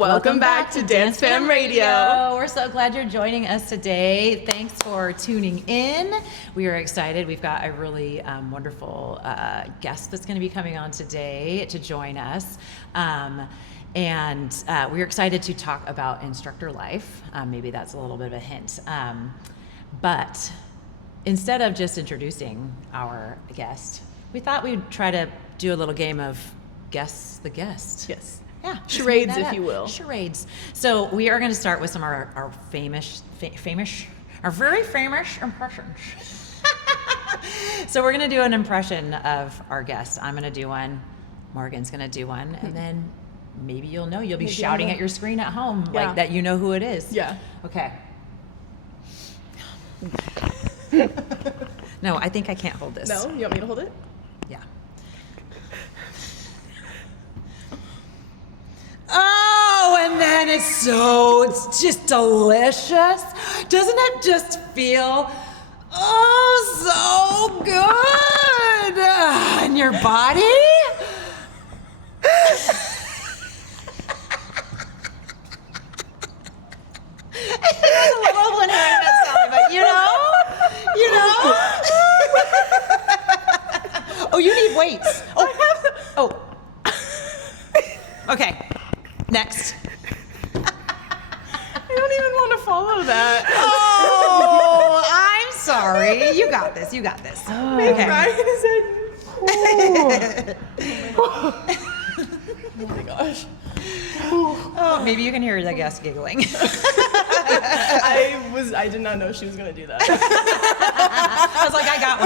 Welcome back to DanceFam Radio. We're so glad you're joining us today. Thanks for tuning in. We are excited. We've got a really wonderful guest that's going to be coming on today to join us. And we're excited to talk about instructor life. Maybe that's a little bit of a hint. But instead of just introducing our guest, we thought we'd try to do a little game of Guess the Guest. Yes. Yeah. Charades, if you will. Charades. So we are going to start with some of our very famous impressions. So we're going to do an impression of our guest. I'm going to do one. Morgan's going to do one. And then maybe you'll know. You'll be shouting at your screen at home like that you know who it is. Yeah. Okay. No, I think I can't hold this. No? You want me to hold it? Yeah. Oh, and then it's just delicious. Doesn't it just feel, so good in your body? It was a little when I met Sally, but you know? Oh, you need weights. Oh. Okay. Next. I don't even want to follow that. Oh, I'm sorry. You got this. Okay. Ryan is oh my gosh. Oh, maybe you can hear the guest giggling. I did not know she was gonna do that. I was like, I got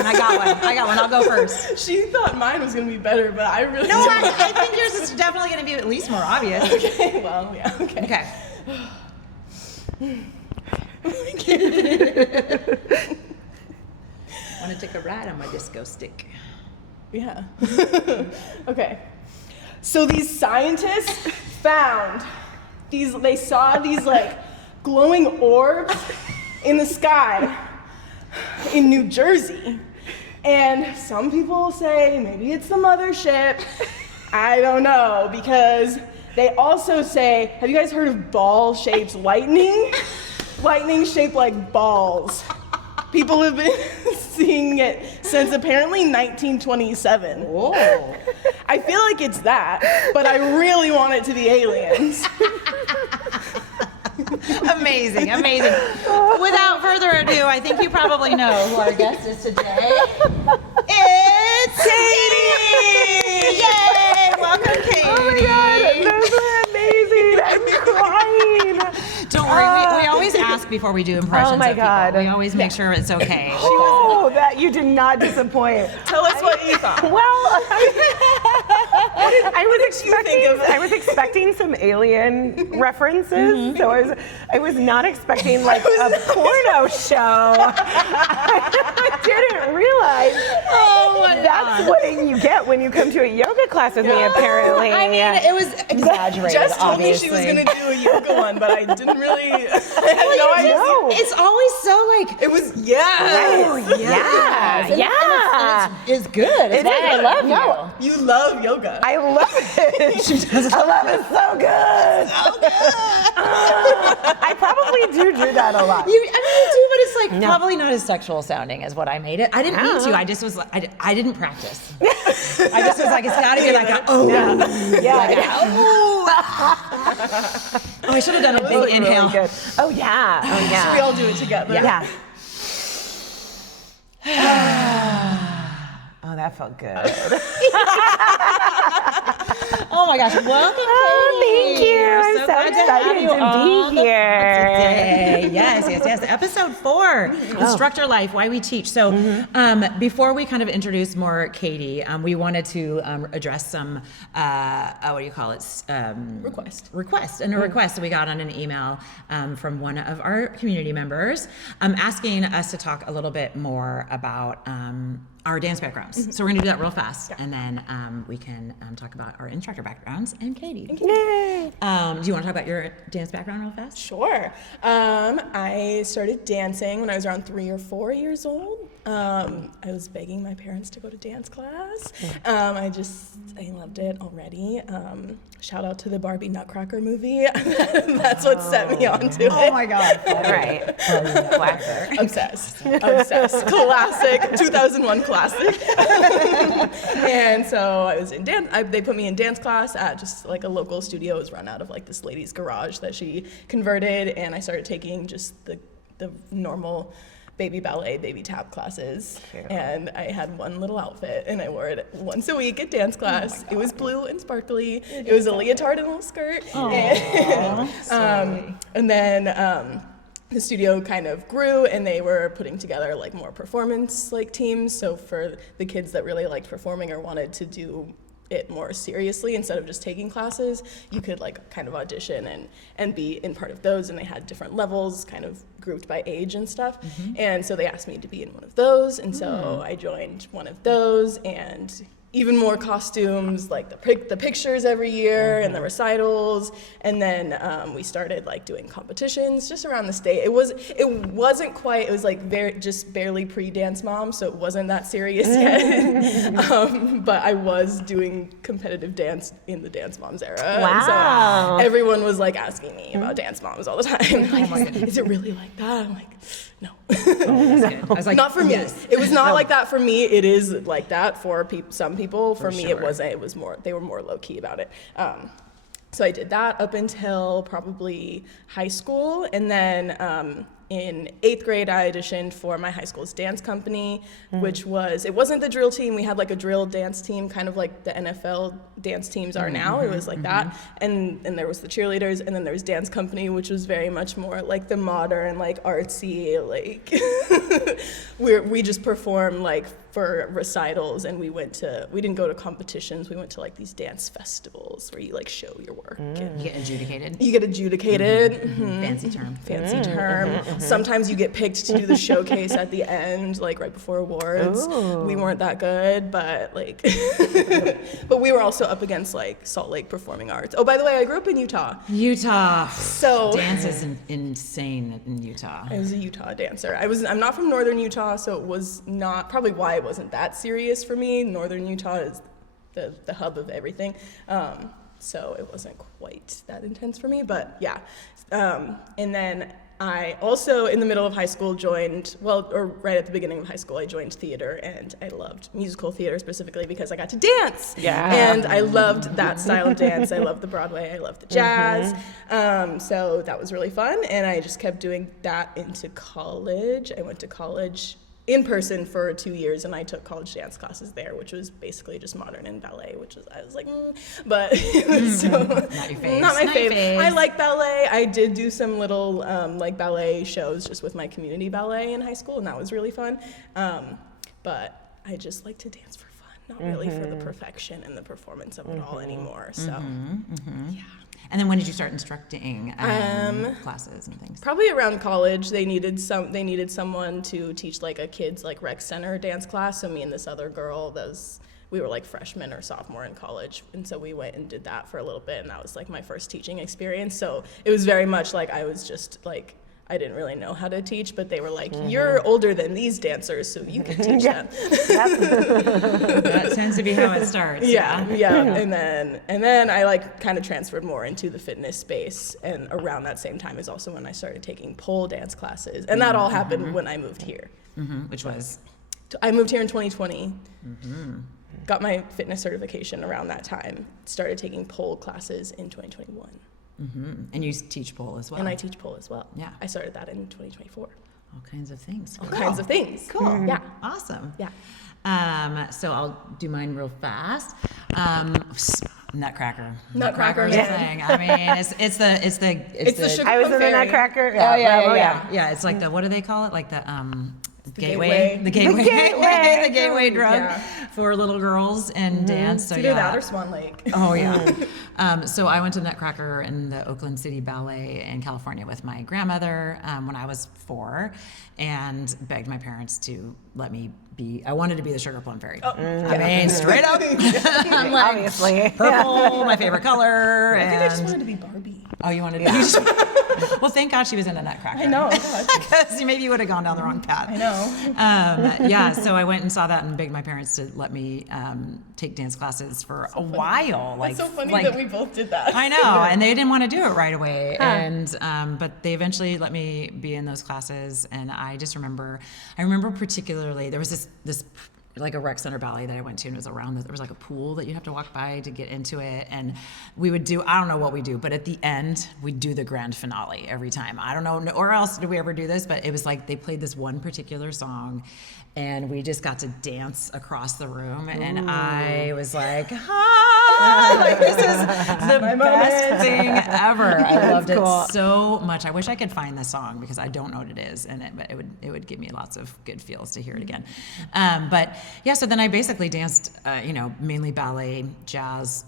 one. I'll go first. She thought mine was gonna be better, but I really No, don't. I think yours is definitely gonna be at least more obvious. Okay, well, yeah, okay. Okay. Want to take a ride on my disco stick? Yeah. Okay. So these scientists they saw these like glowing orbs in the sky in New Jersey. And some people say maybe it's the mothership. I don't know, because they also say, have you guys heard of ball-shaped lightning? Lightning shaped like balls. People have been seeing it since apparently 1927. Whoa. I feel like it's that, but I really want it to be aliens. Amazing. Without further ado, I think you probably know who our guest is today. It's Katie! Yay! Welcome, Katie. Oh my God, those are amazing. I'm crying. Don't worry, we always ask before we do impressions Oh my of people. God. We always make sure it's okay. Oh, that you did not disappoint. Tell us what you thought. Well, I was expecting some alien references, so I was not expecting like a porno show. I didn't realize that's what you get when you come to a yoga class with me. Apparently, I mean, it was exaggerated. Jess told me obviously. she was going to do a yoga one, but I didn't really. I had no idea. No. It's always so like. It was yeah. It's good. It's why I love you. You love yoga. I love it. She does. I love it so good. I probably do that a lot. You do, but it's like probably not as sexual sounding as what I made it. I didn't mean to. I just was. I didn't practice. I just was like, it's got to be like a I should have done a big Really inhale. good. Oh yeah. Should we all do it together? Yeah. Oh, that felt good. Oh my gosh! Welcome, Katie. Thank you. We're I'm so glad excited have you to on be the here. pod today. Yes. Episode 4, Instructor Life, Why We Teach. So before we kind of introduce more Katie, we wanted to address some, what do you call it? Request. And a request that we got on an email from one of our community members asking us to talk a little bit more about our dance backgrounds. So we're going to do that real fast, and then we can talk about our instructor backgrounds and Katie. Yay. Do you want to talk about your dance background real fast? Sure. I started dancing when I was around 3 or 4 years old. I was begging my parents to go to dance class. I loved it already. shout out to the Barbie Nutcracker movie. That's what set me onto it. Oh my God. Right. Classic. Obsessed. Classic. 2001 classic. And so I was in dance. They put me in dance class at just like a local studio. It was run out of like this lady's garage that she converted, and I started taking just the normal baby ballet, baby tap classes. Cute. And I had one little outfit, and I wore it once a week at dance class. It was blue and sparkly. It was a leotard and a little skirt. And then the studio kind of grew, and they were putting together like more performance like teams. So for the kids that really liked performing or wanted to do it more seriously instead of just taking classes, you could like kind of audition and be in part of those, and they had different levels kind of grouped by age and stuff. And so they asked me to be in one of those, and so I joined one of those, and even more costumes, like the pictures every year and the recitals, and then we started like doing competitions just around the state. It wasn't quite. It was like just barely pre-Dance Mom, so it wasn't that serious yet. But I was doing competitive dance in the Dance Moms era. Wow. And so everyone was like asking me about Dance Moms all the time. Like, is it really like that? I'm like, no. I was like, Not for me. yes. It was not like that for me. It is like that for some people. For me, it wasn't. It was more. They were more low key about it. So I did that up until probably high school, and then in 8th grade, I auditioned for my high school's dance company, which it wasn't the drill team. We had like a drill dance team, kind of like the NFL dance teams are now. It was like that. And there was the cheerleaders, and then there was dance company, which was very much more like the modern, like artsy, like we just performed like for recitals, and we didn't go to competitions. We went to like these dance festivals where you like show your work. And You get adjudicated. you get adjudicated. Fancy term. Fancy term. Sometimes you get picked to do the showcase at the end, like right before awards. Ooh. We weren't that good, but like, but we were also up against like Salt Lake Performing Arts. Oh, by the way, I grew up in Utah. So Dance is insane in Utah. I was a Utah dancer. I'm not from northern Utah, so it was not probably why it wasn't that serious for me. Northern Utah is the hub of everything. So it wasn't quite that intense for me, but yeah. And then I also, in the middle of high school, right at the beginning of high school, I joined theater, and I loved musical theater specifically because I got to dance. Yeah. And I loved that style of dance. I loved the Broadway. I loved the jazz. So that was really fun, and I just kept doing that into college. I went to college in person for 2 years, and I took college dance classes there, which was basically just modern and ballet, I was like, but it was so, Not your fave. not my Not your fave. fave. I like ballet. I did do some little like ballet shows just with my community ballet in high school, and that was really fun. But I just like to dance for fun, not really for the perfection and the performance of it all anymore. So, yeah. And then when did you start instructing classes and things? Probably around college. They needed someone to teach like a kids like rec center dance class. So me and this other girl, we were like freshmen or sophomore in college, and so we went and did that for a little bit, and that was like my first teaching experience. So it was very much like I was just like, I didn't really know how to teach, but they were like, you're older than these dancers, so you can teach them. That tends to be how it starts. Yeah. And then I like kind of transferred more into the fitness space, and around that same time is also when I started taking pole dance classes, and that all happened when I moved here. Which was? I moved here in 2020. Got my fitness certification around that time. Started taking pole classes in 2021. And you teach pole as well. And I teach pole as well. Yeah. I started that in 2024. All kinds of things. All kinds of things. Cool. Yeah. Awesome. Yeah. So I'll do mine real fast. Nutcracker. Nutcracker, is a yeah. thing. I mean, it's the sugar I was in the Fairy. Nutcracker. yeah. It's like the, what do they call it? Like the gateway. The gateway drug for little girls and dance. So It's either that or Swan Lake. Oh yeah. So I went to Nutcracker in the Oakland City Ballet in California with my grandmother when I was 4, and begged my parents to let me be. I wanted to be the Sugar Plum Fairy. I mean, straight up. I'm like, Obviously. purple, my favorite color. I think I just and- wanted to be Barbie. Oh, you wanted to be? Well, thank God she was in a Nutcracker. I know. Because maybe you would have gone down the wrong path. I know. Yeah, so I went and saw that and begged my parents to let me take dance classes for a while. It's so funny that we both did that. I know, and they didn't want to do it right away. And but they eventually let me be in those classes, and I remember particularly there was this like a rec center ballet that I went to, and it was around there was like a pool that you'd have to walk by to get into it, and we would do, I don't know what we do, but at the end we'd do the grand finale every time. I don't know, or else did we ever do this, but it was like they played this one particular song and we just got to dance across the room. And I was like, like, this is the best thing ever. I loved it so much. I wish I could find the song because I don't know what it is, and but it would give me lots of good feels to hear it again. But yeah, so then I basically danced, mainly ballet, jazz,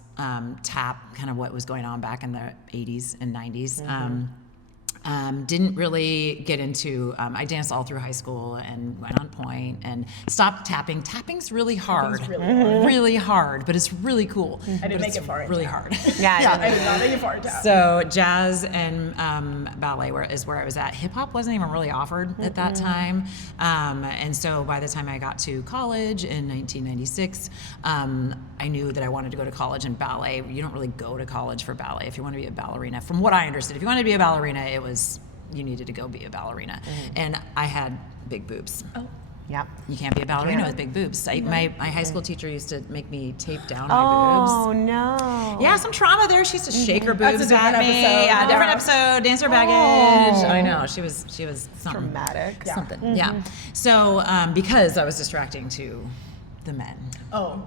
tap, kind of what was going on back in the 80s and 90s. Didn't really get into, I danced all through high school and went on point and stopped tapping. Tapping's really hard. Really hard, but it's really cool. I didn't make it far. Really hard. Yeah, I did not make it far in tap. So jazz and ballet is where I was at. Hip hop wasn't even really offered at that time. And so by the time I got to college in 1996, I knew that I wanted to go to college in ballet. You don't really go to college for ballet if you want to be a ballerina. From what I understood, if you wanted to be a ballerina, you needed to go be a ballerina. And I had big boobs. Oh. Yep. You can't be a ballerina with big boobs. My high school teacher used to make me tape down my boobs. Oh, no. Yeah, some trauma there. She used to shake her boobs at me. Episode. Yeah, different episode, dancer baggage. I know, she was something. Traumatic. Something, yeah. So, because I was distracting to the men. Oh.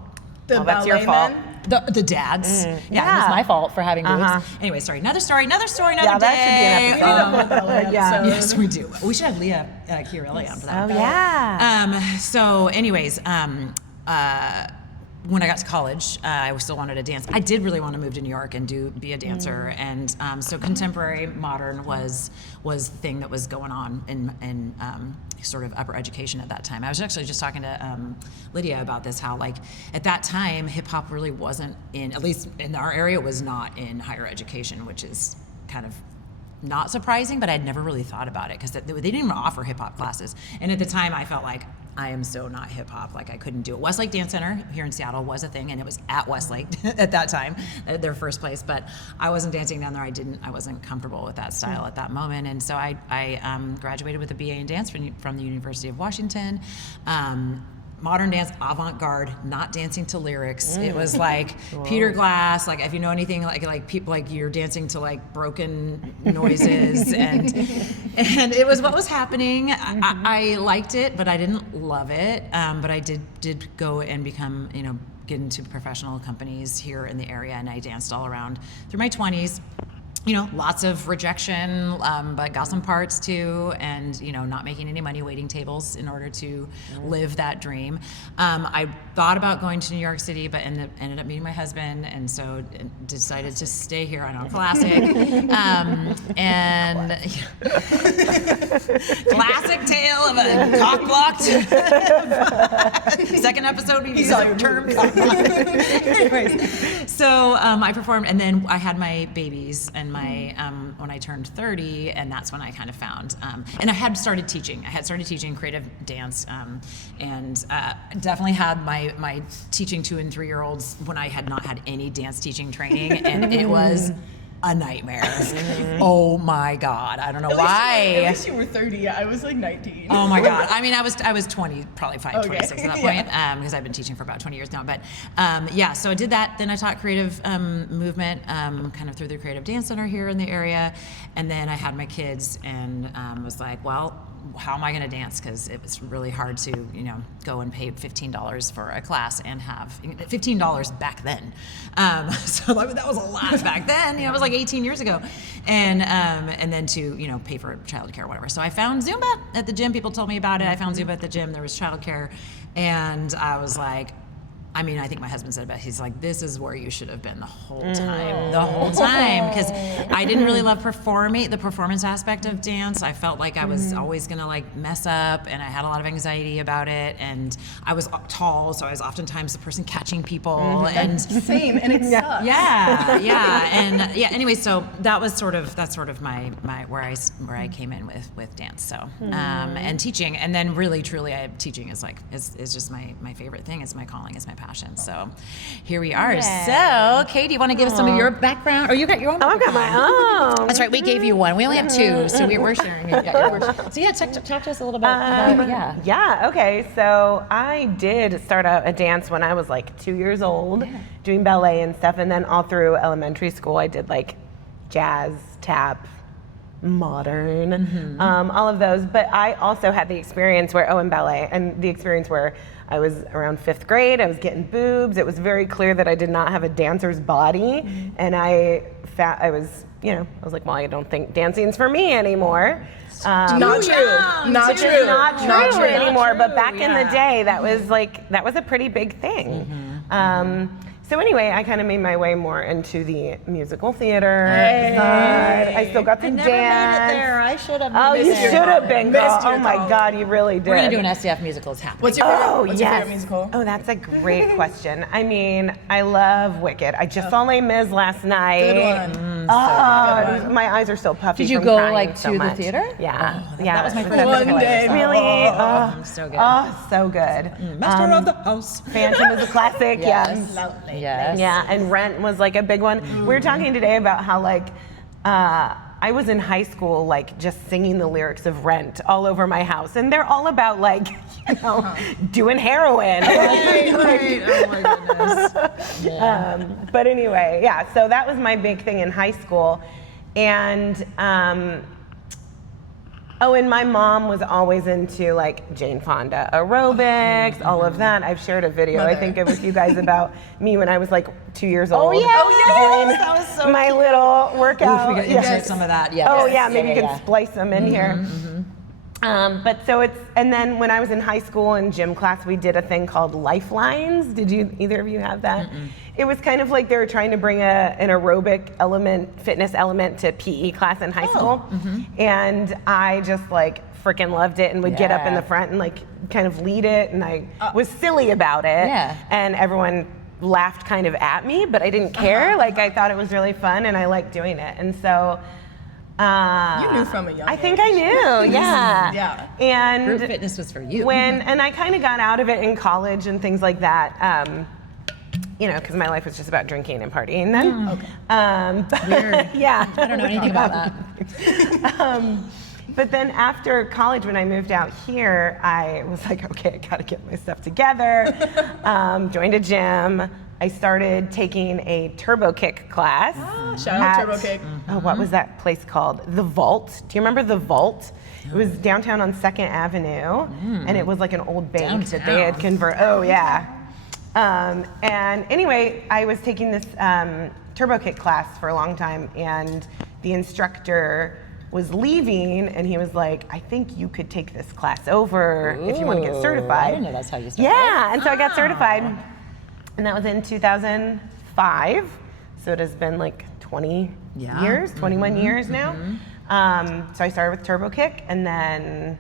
That's your fault. The dads. Yeah, it was my fault for having boobs. Anyway, sorry. Another story, another day. That should be an episode. Yes, we do. We should have Leah Chiarelli on for that. Oh, yeah. So anyways, when I got to college, I still wanted to dance. I did really want to move to New York and be a dancer, and so contemporary modern was the thing that was going on in sort of upper education at that time. I was actually just talking to Lydia about this, how like at that time hip hop really wasn't at least in our area, was not in higher education, which is kind of not surprising, but I'd never really thought about it because they didn't even offer hip hop classes. And at the time I felt like I am so not hip hop, like I couldn't do it. Westlake Dance Center here in Seattle was a thing, and it was at Westlake at that time, their first place, but I wasn't dancing down there. I wasn't comfortable with that style at that moment. And so I graduated with a BA in dance from the University of Washington. Modern dance, avant-garde, not dancing to lyrics. It was like Peter Glass, like if you know anything, like people, like you're dancing to like broken noises, and it was what was happening. I liked it, but I didn't love it. But I did go and become, get into professional companies here in the area, and I danced all around through my 20s. Lots of rejection, but got some parts too, and not making any money waiting tables in order to live that dream. I thought about going to New York City, but ended up meeting my husband, and so decided to stay here on our classic. And classic tale of a cock-blocked. Second episode we used the term cock-blocked. Anyways, so I performed, and then I had my babies and my when I turned 30, and that's when I kind of found, and I had started teaching. I had started teaching creative dance, and definitely had my teaching 2- and 3-year-olds when I had not had any dance teaching training, and it was a nightmare. Oh my God, I don't know why. At least you were 30. I was like 19. Oh my God. I mean, I was 20, probably 26 at that point, because I've been teaching for about 20 years now. But so I did that. Then I taught creative movement, kind of through the Creative Dance Center here in the area. And then I had my kids and was like, well, how am I going to dance? Because it was really hard to, go and pay $15 for a class and have $15 back then. So that was a lot back then. It was like 18 years ago, and then to pay for childcare or whatever. So I found Zumba at the gym. People told me about it. I found Zumba at the gym. There was childcare, and I was like, I mean, I think my husband said it best. He's like, this is where you should have been the whole time, because I didn't really love the performance aspect of dance. I felt like I was always gonna like mess up, and I had a lot of anxiety about it. And I was tall, so I was oftentimes the person catching people. And Same, and it sucks. Anyway, so that's sort of my where I came in with dance. So and teaching, and then really truly, teaching is just my favorite thing. It's my calling. It's my passion. So here we are. So Katie, you want to give us some of your background? Or you got your own background? I've got my own. That's right. We gave you one. We only have two, so we're sharing. So yeah, talk to us a little bit about Okay. So I did start out a dance when I was like 2 years old, doing ballet and stuff, and then all through elementary school I did like jazz, tap, modern, all of those. But I also had the experience where, in ballet, and the experience where I was around 5th grade, I was getting boobs. It was very clear that I did not have a dancer's body. And I was like, well, I don't think dancing's for me anymore. Not true. Not true anymore. But back in the day, that was a pretty big thing. So anyway, I kind of made my way more into the musical theater side. I still got to dance. Made it there. I should have. Oh, you should have been, girl. Oh my God, you really did. We're gonna do an SCF musical. It's happening. What's your favorite musical? Oh, that's a great question. I mean, I love Wicked. I just saw Les Mis last night. Good one. My eyes are so puffy. Did you from go crying like so to much. the theater? Yeah, That was my first One day. Really? So good. Oh, so good. Master of the house. Phantom is a classic. Yes. Yes. Yeah, and Rent was like a big one. We were talking today about how I was in high school just singing the lyrics of Rent all over my house, and they're all about doing heroin. Right. Oh my goodness. But anyway, so that was my big thing in high school. And and my mom was always into Jane Fonda aerobics, all of that. I've shared a video, I think, with you guys about me when I was 2 years old. Oh yeah, doing that was so my cute. little workout. We could insert some of that. Yeah. Oh yeah, maybe you can splice them in here. And then when I was in high school in gym class, we did a thing called Lifelines. Did either of you have that? It was kind of like they were trying to bring an aerobic fitness element to PE class in high school. And I just freaking loved it and would get up in the front and kind of lead it. And I was silly about it. Yeah. And everyone laughed kind of at me, but I didn't care. I thought it was really fun and I liked doing it. And so you knew from a young age. I think I knew, yeah. Yeah. And Group fitness was for you. and I kind of got out of it in college and things like that, because my life was just about drinking and partying then. Weird. Yeah. I don't know anything about that. But then after college, when I moved out here, I was like, okay, I gotta get my stuff together. Joined a gym. I started taking a turbo kick class. Shout out Turbo Kick. What was that place called? The Vault. Do you remember The Vault? It was downtown on 2nd Avenue, and it was like an old bank that they had converted. Oh, yeah. And anyway, I was taking this turbo kick class for a long time, and the instructor was leaving, and he was like, I think you could take this class over if you want to get certified. I didn't know that's how you started. Yeah, and so I got certified, and that was in 2005. So it has been 20 years, 21 years now. So I started with turbo kick, and then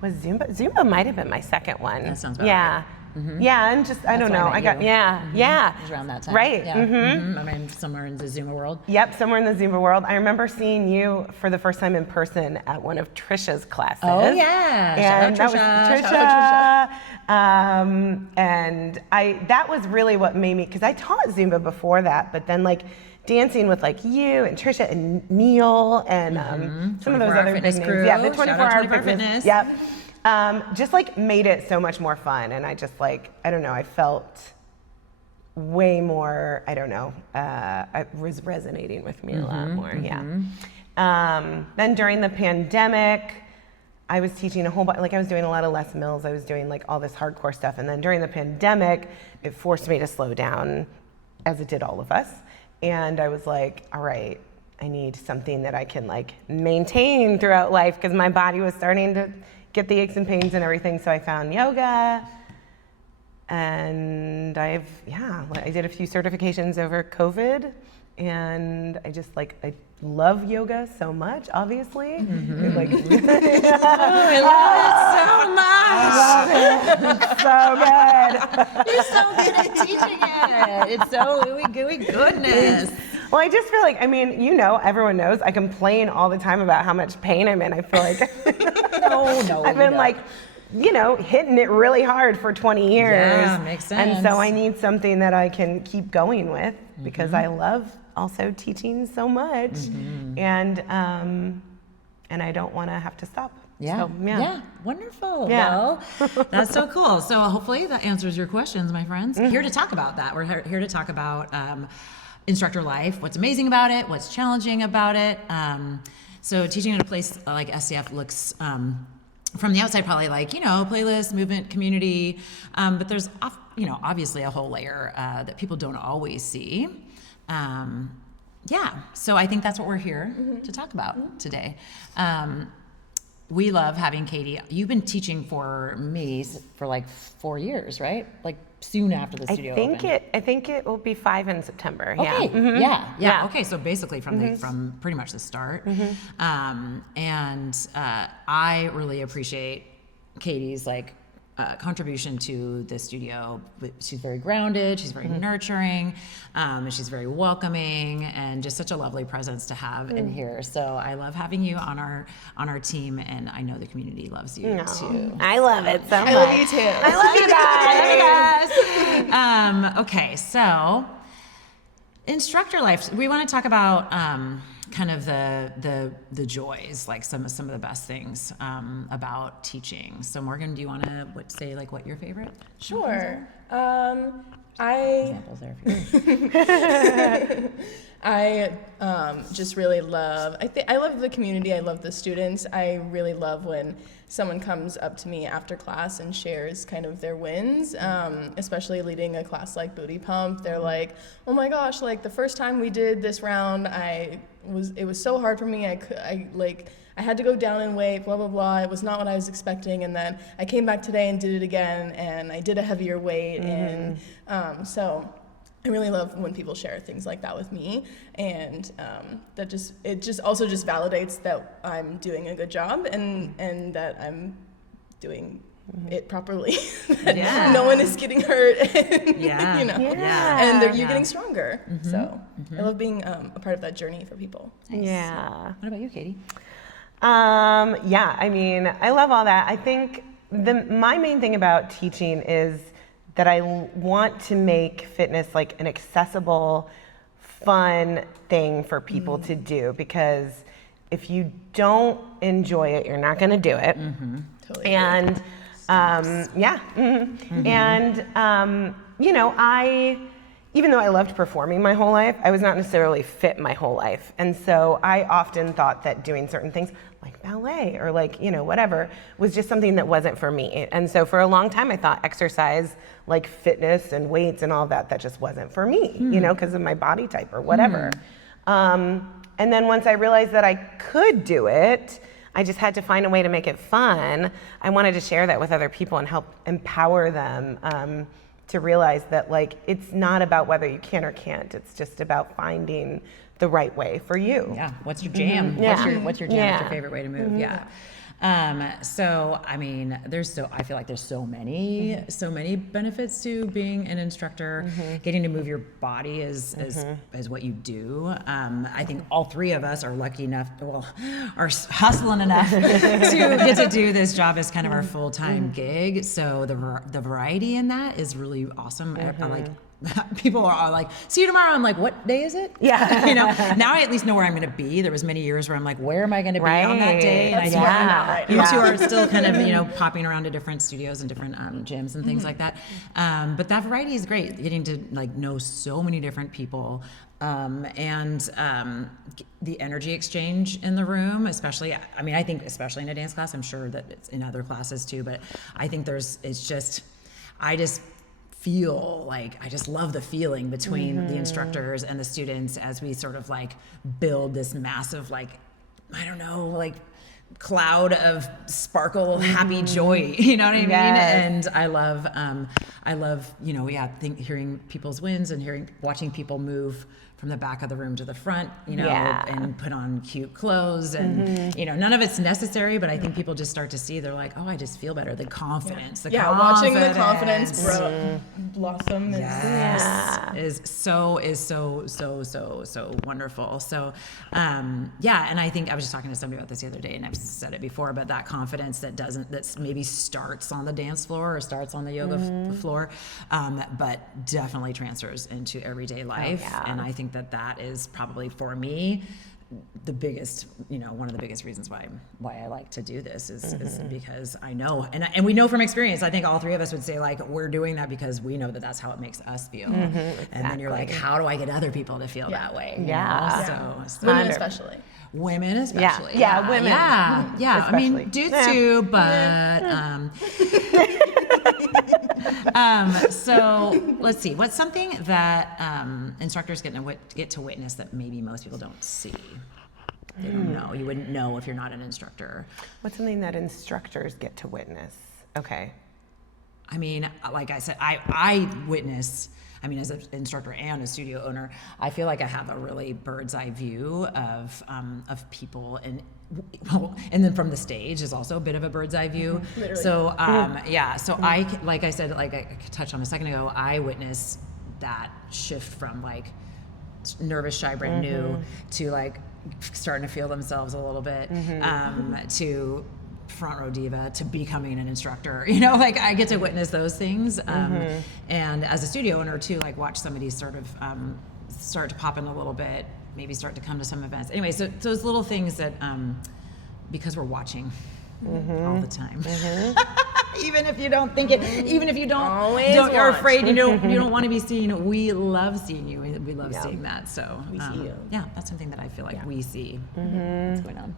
was Zumba. Zumba might have been my second one. That sounds about right. Yeah, and just I don't know. I got It was around that time. Right. Yeah. I mean, somewhere in the Zumba world. Yep, somewhere in the Zumba world. I remember seeing you for the first time in person at one of Trisha's classes. Oh yeah. And Shout out that was Trisha. And that was really what made me, because I taught Zumba before that, but then dancing with you and Trisha and Neil and some of those other big names. Crew. Yeah, the Shout 24 out Hour 24 Fitness. Fitness. Yep. Just made it so much more fun, and I just I don't know, I felt way more, I don't know, it was resonating with me a lot more, Then during the pandemic, I was teaching a whole bunch, I was doing a lot of Les Mills, I was doing all this hardcore stuff, and then during the pandemic, it forced me to slow down, as it did all of us, and I was like, all right, I need something that I can maintain throughout life, because my body was starting to get the aches and pains and everything, so I found yoga, And I did a few certifications over COVID, and I just I love yoga so much, obviously. I love it so much. So good. You're so good at teaching it. It's so ooey gooey goodness. Well, I just feel like, everyone knows I complain all the time about how much pain I'm in. I feel like I've been hitting it really hard for 20 years. Yeah, makes sense. And so I need something that I can keep going with because I love also teaching so much, and I don't want to have to stop. Yeah. So, yeah. Wonderful. Yeah. Well, that's so cool. So hopefully that answers your questions, my friends. Here to talk about that. We're here to talk about instructor life, what's amazing about it, what's challenging about it. So teaching at a place like SCF looks from the outside probably playlist, movement, community, but there's obviously a whole layer that people don't always see. So I think that's what we're here to talk about today. We love having Katie. You've been teaching for me for 4 years, right? Soon after the studio opened. I think it will be 5 in September. Okay. Yeah. Yeah. Okay. So basically from pretty much the start. And I really appreciate Katie's contribution to the studio. She's very grounded. She's very nurturing. And she's very welcoming, and just such a lovely presence to have in here. So I love having you on our team, and I know the community loves you too. I love it so much. I love you too. I love you guys. Okay, so instructor life. We want to talk about kind of the joys, some of the best things about teaching. So Morgan, do you want to say what your favorite? Sure. Examples there for you. I just really love, I love the community, I love the students. I really love when someone comes up to me after class and shares kind of their wins, especially leading a class like Booty Pump. They're like, oh my gosh, the first time we did this round, it was so hard for me. I had to go down in weight, blah, blah, blah. It was not what I was expecting. And then I came back today and did it again, and I did a heavier weight. And so I really love when people share things like that with me. And it also validates that I'm doing a good job and that I'm doing it properly. That no one is getting hurt. And, and you're getting stronger. So I love being a part of that journey for people. Nice. Yeah. What about you, Katie? I love all that. I think my main thing about teaching is that I want to make fitness an accessible, fun thing for people to do, because if you don't enjoy it, you're not going to do it. Totally. And even though I loved performing my whole life, I was not necessarily fit my whole life. And so I often thought that doing certain things like ballet or whatever was just something that wasn't for me. And so for a long time I thought exercise, fitness and weights and all that just wasn't for me, because of my body type or whatever. And then once I realized that I could do it, I just had to find a way to make it fun. I wanted to share that with other people and help empower them to realize that it's not about whether you can or can't. It's just about finding the right way for you. Yeah. What's your jam? What's your jam? What's your favorite way to move? Yeah. So I feel like there's so many benefits to being an instructor. Getting to move your body is what you do. I think all three of us are lucky enough, are hustling enough to get to do this job as kind of our full-time gig. So the variety in that is really awesome. I like. People are like, see you tomorrow. I'm like, what day is it? Yeah. Now I at least know where I'm going to be. There was many years where I'm like, where am I going to be on that day? And you two are still kind of, popping around to different studios and different gyms and things like that. But that variety is great. Getting to know so many different people. And the energy exchange in the room, especially, I think especially in a dance class, I'm sure that it's in other classes too, but I think I just feel I just love the feeling between the instructors and the students as we sort of build this massive cloud of sparkle, happy joy. You know what I mean? And I love, hearing people's wins and watching people move from the back of the room to the front, and put on cute clothes, and none of it's necessary, but I think people just start to see, they're like, oh, I just feel better. The confidence, watching the confidence blossom is so wonderful. So, and I think I was just talking to somebody about this the other day, and I've said it before, but that confidence that maybe starts on the dance floor or starts on the yoga floor, but definitely transfers into everyday life. And I think that is probably, for me, the biggest, one of the biggest reasons why I like to do this is because I know, and we know from experience, I think all three of us would say, like, we're doing that because we know that that's how it makes us feel. Exactly. And then you're like, how do I get other people to feel that way? So women especially. Women especially. Yeah, women. Yeah. I mean, dudes too, but so let's see. What's something that instructors get to witness that maybe most people don't see? They don't know. You wouldn't know if you're not an instructor. What's something that instructors get to witness? Okay. I mean, like I said, I witness. I mean, as an instructor and a studio owner, I feel like I have a really bird's eye view of people, and then from the stage is also a bit of a bird's eye view. Literally. So so I, like I said, like I touched on a second ago, I witnessed that shift from like nervous, shy, brand new to like starting to feel themselves a little bit, to front row diva, to becoming an instructor. Like I get to witness those things, and as a studio owner too, like watch somebody sort of start to pop in a little bit, maybe start to come to some events. Anyway, so those little things that because we're watching all the time. Even if you don't think it, even if you you're afraid, you don't want to be seen. We love seeing you. We love seeing that. So we see you. Yeah, that's something that I feel like we see what's going on.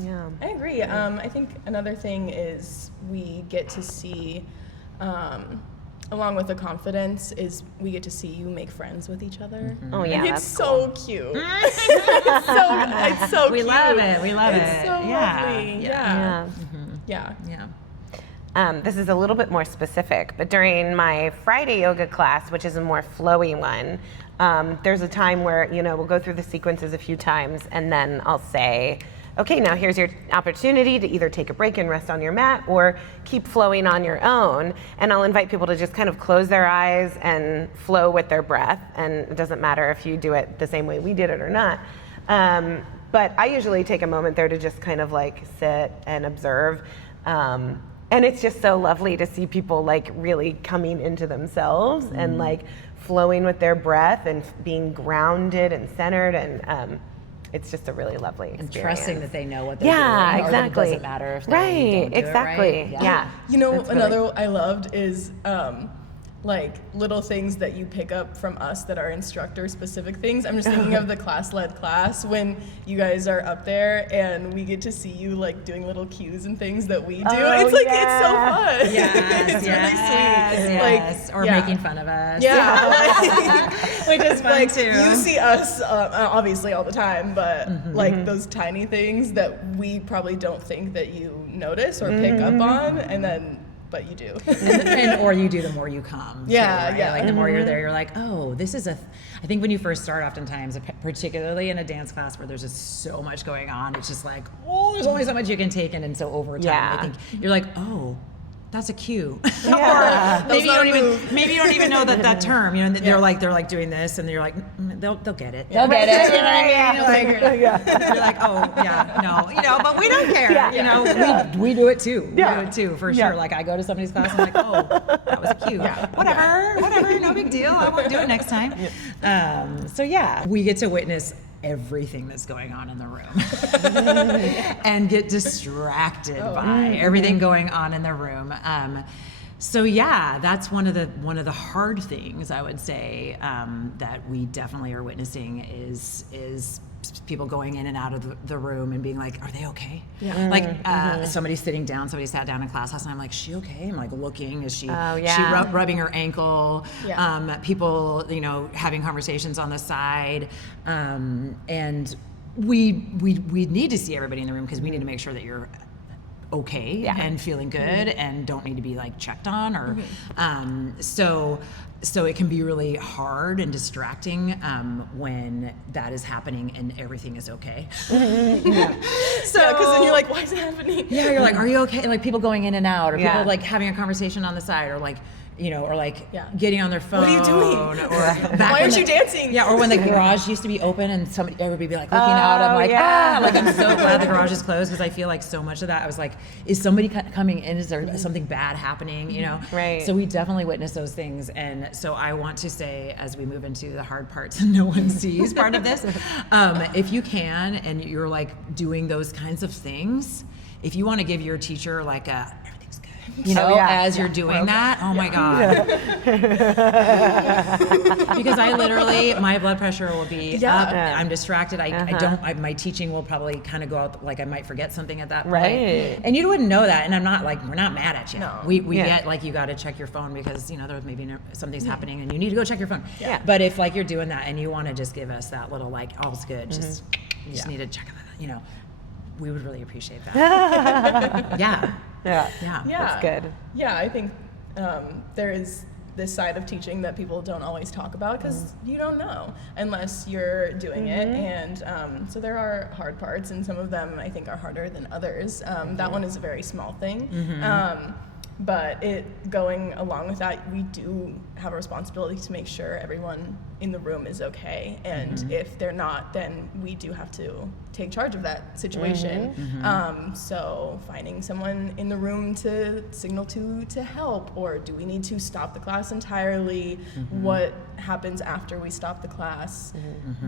Yeah. I agree. I think another thing is we get to see, along with the confidence, is we get to see you make friends with each other. Oh yeah, it's so cute. It's so we cute. love it. We love it's it. So lovely. Yeah. This is a little bit more specific, but during my Friday yoga class, which is a more flowy one, there's a time where we'll go through the sequences a few times, and then I'll say, okay, now here's your opportunity to either take a break and rest on your mat or keep flowing on your own. And I'll invite people to just kind of close their eyes and flow with their breath. And it doesn't matter if you do it the same way we did it or not. But I usually take a moment there to just kind of like sit and observe. And it's just so lovely to see people like really coming into themselves and like flowing with their breath and being grounded and centered, and it's just a really lovely experience. And trusting that they know what they're doing. Yeah, exactly. Or that it doesn't matter if they don't do exactly. it right. Yeah. Another I loved is like little things that you pick up from us that are instructor specific things. I'm just thinking of the class-led class when you guys are up there and we get to see you like doing little cues and things that we do. It's like it's so fun. Yes, it's really sweet. Yes. Or making fun of us. Yeah. Which is fun like, too. You see us obviously all the time, but like those tiny things that we probably don't think that you notice or pick up on, and then but you do. Or you do the more you come. Yeah, too, right? yeah. Like the more you're there, you're like, oh, this is I think when you first start, oftentimes, particularly in a dance class where there's just so much going on, it's just like, oh, there's only so much you can take in, and so over time, I think you're like, oh, that's a cue. Yeah. Or maybe you don't even know that term. They're like doing this, and you're like, they'll get it. They'll get it. You know what I mean? You're like, oh yeah, no, but we don't care. Yeah. We do it too. Yeah. We do it too, for sure. Like I go to somebody's class, and I'm like, oh, that was a cue. Whatever, no big deal. I won't do it next time. So we get to witness everything that's going on in the room and get distracted by everything going on in the room. So that's one of the hard things I would say that we definitely are witnessing is people going in and out of the room and being like, are they okay? Yeah. Like somebody's sitting down, somebody sat down in class last night, I'm like, is she okay? I'm like looking, is she rubbing her ankle? Yeah. People, having conversations on the side. And we need to see everybody in the room because we need to make sure that you're okay and feeling good and don't need to be like checked on or so it can be really hard and distracting when that is happening and everything is okay. So because then you're like, why is it happening? Yeah, you're like, are you okay? And like people going in and out, or people like having a conversation on the side, or like, you know, or like getting on their phone. What are you doing? Or why aren't you dancing? Yeah, or when the garage used to be open and everybody would be like looking out. I'm like, like I'm so glad the garage is closed because I feel like so much of that. I was like, is somebody coming in? Is there something bad happening? You know? Right. So we definitely witness those things. And so I want to say, as we move into the hard parts and no one sees part of this, if you can, and you're like doing those kinds of things, if you want to give your teacher like a, you know, as you're doing that, oh my God. Because I literally, my blood pressure will be up, I'm distracted, my teaching will probably kind of go out, like I might forget something at that point. Right. And you wouldn't know that, and I'm not like, we're not mad at you. No. We get like, you got to check your phone because, you know, there's maybe something's happening and you need to go check your phone. But if like you're doing that and you want to just give us that little like, all's good, just need to check that, you know, we would really appreciate that. Yeah, that's good. Yeah, I think there is this side of teaching that people don't always talk about because you don't know unless you're doing it. And so there are hard parts, and some of them I think are harder than others. That one is a very small thing. But going along with that, we do have a responsibility to make sure everyone in the room is okay. And if they're not, then we do have to take charge of that situation. So finding someone in the room to signal to help, or do we need to stop the class entirely? What happens after we stop the class?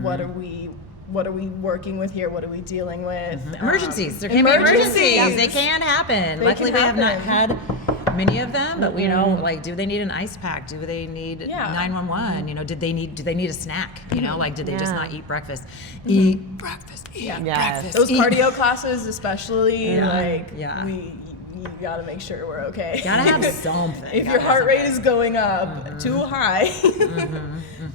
What are we working with here? What are we dealing with? Emergencies. There can be emergencies. They can happen. Luckily, we have not had many of them, but we know, like, do they need an ice pack? Do they need 911? You know, do they need a snack? You know, like, did they just not eat breakfast? Eat breakfast. Breakfast. Those cardio classes, especially, you gotta make sure we're okay. Gotta have something. If your heart rate is going up too high.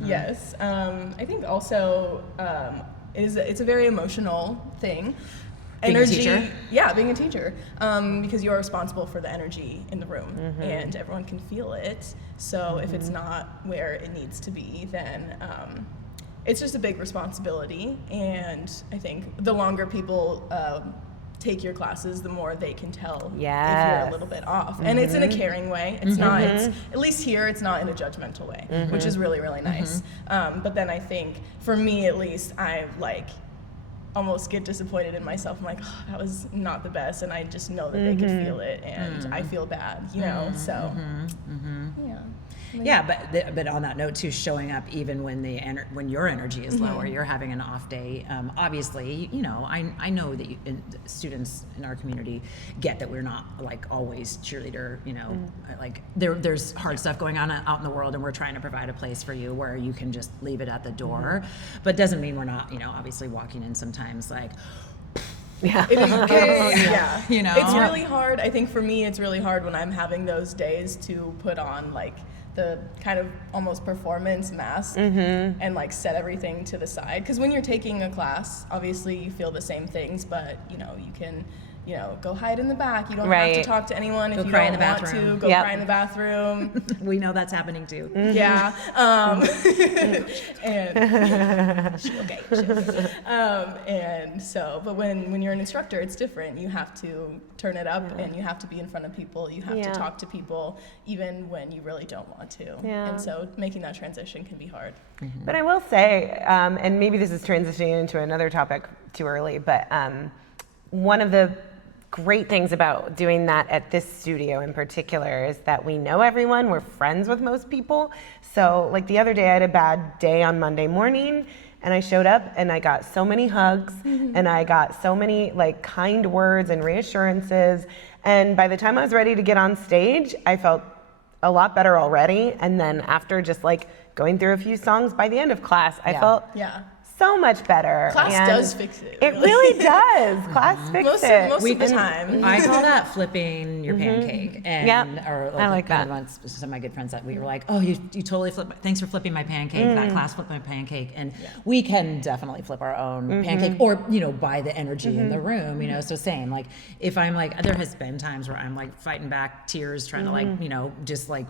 Yes. I think also it's a very emotional thing. Being a teacher? Yeah, being a teacher. Because you are responsible for the energy in the room and everyone can feel it. So if it's not where it needs to be, then it's just a big responsibility. And I think the longer people take your classes, the more they can tell if you're a little bit off. And it's in a caring way. It's not, at least here, it's not in a judgmental way, which is really, really nice. But then I think, for me at least, I like almost get disappointed in myself. I'm like, oh, that was not the best. And I just know that they could feel it, and I feel bad, you know, so, yeah. Yeah, but on that note too, showing up even when when your energy is low or you're having an off day. Obviously, you know, I know that students in our community get that we're not like always cheerleader. You know, like there's hard stuff going on out in the world, and we're trying to provide a place for you where you can just leave it at the door. But doesn't mean we're not, you know, obviously walking in sometimes like. It is, you know, it's really hard. I think for me, it's really hard when I'm having those days to put on like the kind of almost performance mask and like set everything to the side. Because when you're taking a class, obviously you feel the same things, but you know, you can, you know, go hide in the back. You don't have to talk to anyone if you don't want to. Go cry in the bathroom. We know that's happening too. Yeah. And so, but when you're an instructor, it's different. You have to turn it up and you have to be in front of people. You have to talk to people even when you really don't want to. And so making that transition can be hard. But I will say, and maybe this is transitioning into another topic too early, but one of the great things about doing that at this studio in particular is that we know everyone, we're friends with most people. So like the other day I had a bad day on Monday morning and I showed up and I got so many hugs and I got so many like kind words and reassurances. And by the time I was ready to get on stage, I felt a lot better already. And then after just like going through a few songs by the end of class, I felt so so much better. Class And does fix it. It really does. Class fixes it. Most of the time. I call that flipping your pancake. And Yep. or I like that. Some of my good friends that we were like, oh, you totally flipped. Thanks for flipping my pancake. That class flipped my pancake. And we can definitely flip our own pancake, or by the energy in the room. So same. Like if I'm like, there has been times where I'm like fighting back tears, trying to just like,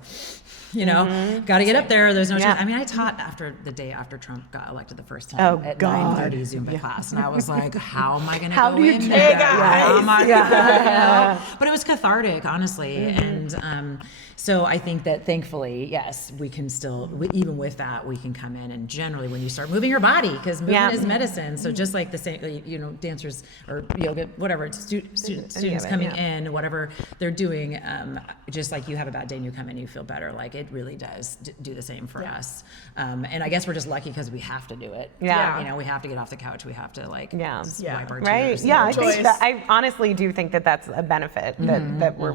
got to get up there. There's no chance. I mean, I taught the day after Trump got elected the first time at 9:30 Zumba class, and I was like, how am I going to go in there? How am I gonna, But it was cathartic, honestly, and so I think that thankfully, yes, we can still, even with that, we can come in and generally when you start moving your body, because movement is medicine. So just like the same, dancers or yoga, whatever, students coming in, whatever they're doing, just like you have a bad day and you come in, you feel better. Like it really does do the same for us. And I guess we're just lucky because we have to do it. Yeah. We have to get off the couch. We have to just wipe our Right. tears. Yeah. I honestly do think that that's a benefit that we're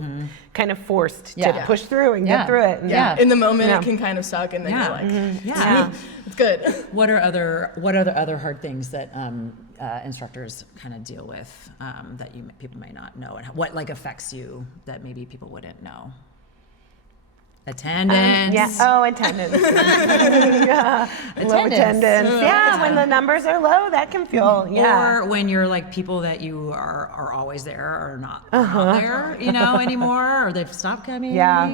kind of forced to push through and get through it. And In the moment, it can kind you suck, and then you're like, it's good. What are other hard things that instructors kind of deal with that people may not know, and what like affects you that maybe people wouldn't know? Attendance. Attendance. Low attendance. When the numbers are low, that can feel, Or when you're like people that you are always there are not there, anymore, or they've stopped coming. Yeah.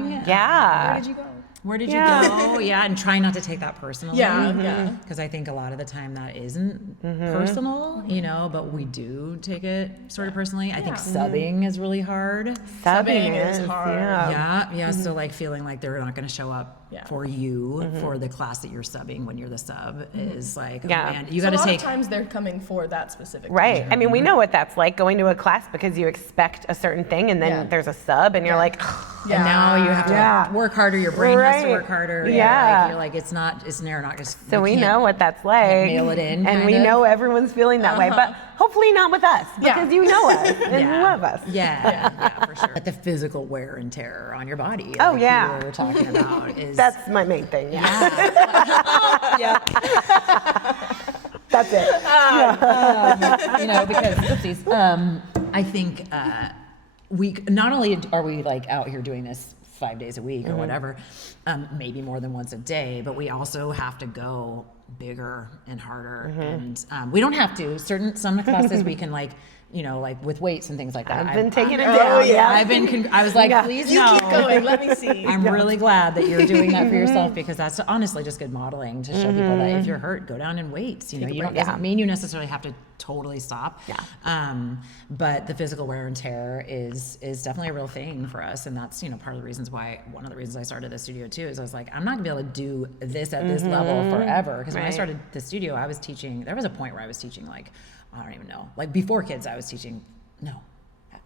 Where did you go? Where did you go? And try not to take that personally. Yeah. Because I think a lot of the time that isn't personal, but we do take it sort of personally. I think subbing is really hard. Subbing is hard. Yeah. So like feeling like they're not going to show up for you for the class that you're subbing when you're the sub is like, oh man, you got to take. A lot of times they're coming for that specific. Right. teacher. I mean, we know what that's like, going to a class because you expect a certain thing, and then there's a sub, and you're like, and now you have to like, work harder. Your brain has to work harder. Yeah. You're like it's not just. So we know what that's like. Mail it in. And we know everyone's feeling that way, but hopefully not with us, because you know us and you love us. Yeah, for sure. But the physical wear and tear on your body. Oh, like yeah. you were talking about is. That's my main thing. Yeah. That's it. Because oopsies. I think we not only are we like out here doing this 5 days a week or whatever, maybe more than once a day, but we also have to go bigger and harder, and we don't have to. Some classes we can like with weights and things like that. I've been taking it down. I was like, please You no. keep going. Let me see. I'm really glad that you're doing that for yourself, because that's honestly just good modeling to show people that if you're hurt, go down in weights. Doesn't mean you necessarily have to totally stop. But the physical wear and tear is definitely a real thing for us, and that's one of the reasons I started the studio too. Is I was like, I'm not gonna be able to do this at this level forever, because when I started the studio, I was teaching. There was a point where I was teaching like, I don't even know, like before kids, I was teaching. No.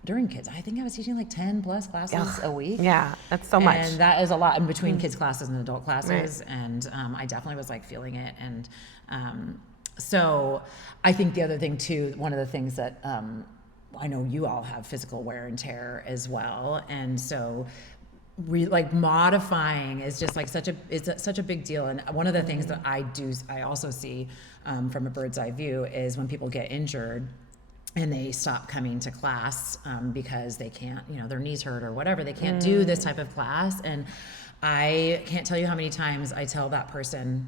During kids, I think I was teaching like 10 plus classes a week. Yeah, that's so much. And that is a lot in between kids classes and adult classes. Right. And I definitely was like feeling it. And so I think the other thing too, one of the things that I know you all have physical wear and tear as well. And so like modifying is just like such a big deal. And one of the things that I also see from a bird's eye view is when people get injured and they stop coming to class because they can't, their knees hurt or whatever, they can't do this type of class. And I can't tell you how many times I tell that person,